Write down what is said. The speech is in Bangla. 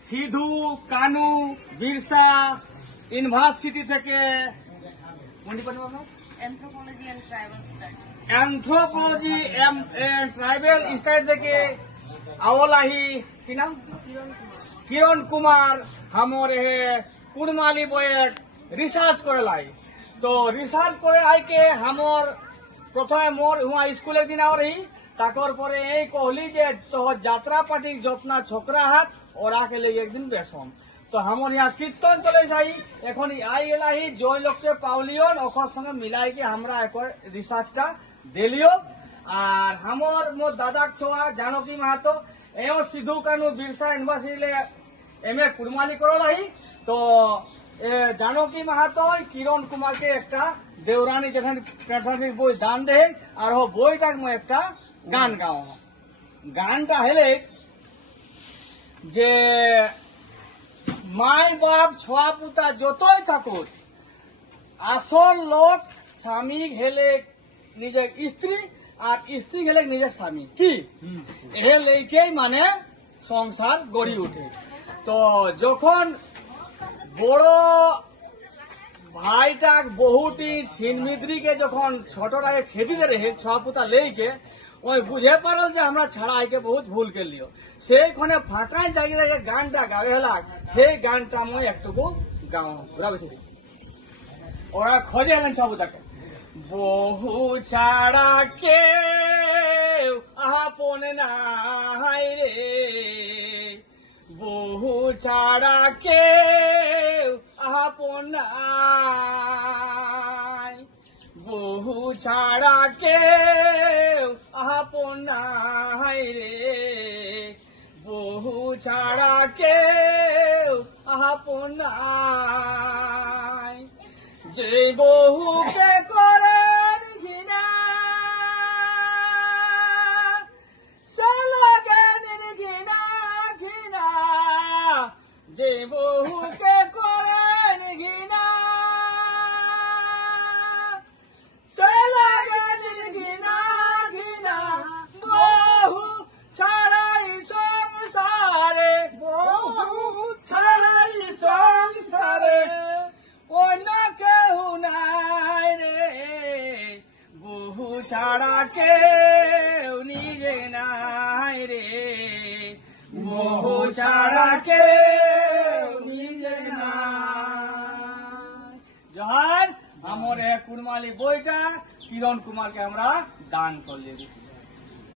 সিধু কানু বিরসা ইউনিভার্সিটি থেকে एंथ्रोपोलॉजी ट्राइबल स्टाइल থেকে आवलाही की नाम किरण कुमार हमर हे कुड़माली बोएक रिसर्च करे लाई तो रिसर्च करे आई के हमर प्रथमे मोर हुआ स्कूल एक दिन और ही ताकर परे এই कहली जे तो यात्रा पार्टी जतना छोकरा हाथ और आके ले एक दिन बेसम तो हमर यहाँ कीर्तन चले जाई এখন आई एलाही जय लोग के पावलियन ओकर संगे मिलाई के हमरा एक रिसर्चटा दिलियो और हमर मोर दादा छोआ जानकी माहातो एओ सिधु कानू बिरसा यूनिवर्सिटी एमए कुड़माली करलाही तो जानकी माहातो किरण कुमार के एकटा देवरानी जखन पैंठानिक বই दान दे और हो বইটা मैं एकटा गान गाओ गानटा हेले जे माई बाप छोआ पुता যতই থাকুক আসল লোক স্বামী হেলে নিজের স্ত্রী আর স্ত্রী হেলে নিজের স্বামী কি এ লেকেই মানে সংসার গড়ি ওঠে তো যখন বড় ভাইটা বহুটি ছিনমিদ্রিকে যখন ছোটটাকে খেদিতে রেখে ছোয়া পুতা লেকে ওই বুঝে পারল যে আমরা ছাড়া আইকে বহুত ভুল করলিও সেইখানে ফাঁকায় জায়গায় গানটা গাবে হলা সেই গানটা মই একটুকু গাও ওরা খোঁজে এলেন সবুতাকে বহু ছাড়া কেউ আপন নাই রে বহু ছাড়া কেউ আপন নাই বহু ছাড়া কেউ আপন নাই রে বহু ছাড়া কেউ আপন নাই যে বহুকে করেন ঘৃণা সে লাগেন ঘৃণা ঘৃণা যে বহুকে করেন ঘৃণা সে লাগেন ঘৃণা ঘৃণা বহু ছাড়াই সংসারে বহু ছাড়াই সংসারে অন্য কেউ নাই রে বহু ছাড়া কেউ নিজে নাই রে বহু ছাড়া কেউ নিজে নাই জহার আমার কুড়মালি বইটা কিরণ কুমারকে আমরা দান করলে